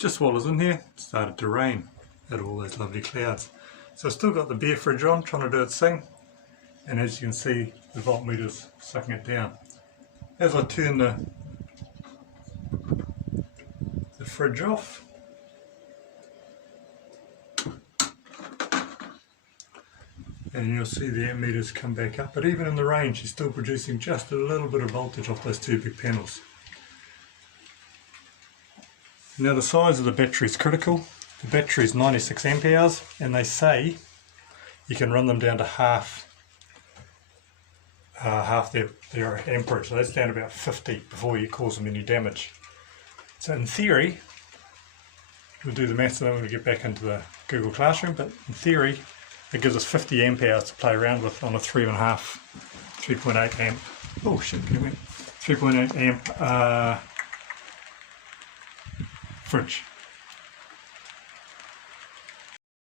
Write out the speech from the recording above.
just while I was in here, it started to rain. Had all those lovely clouds. So I've still got the beer fridge on, trying to do its thing. And as you can see, the voltmeter's sucking it down. As I turn the fridge off, and you'll see the amp meters come back up, but even in the rain she's still producing just a little bit of voltage off those two big panels. Now the size of the battery is critical. The battery is 96 amp hours and they say you can run them down to half their amperage, so that's down to about 50 before you cause them any damage. So in theory, we'll do the maths and then we'll get back into the Google Classroom, but in theory it gives us 50 amp hours to play around with on a 3.8 amp, oh shit, 3.8 amp fridge.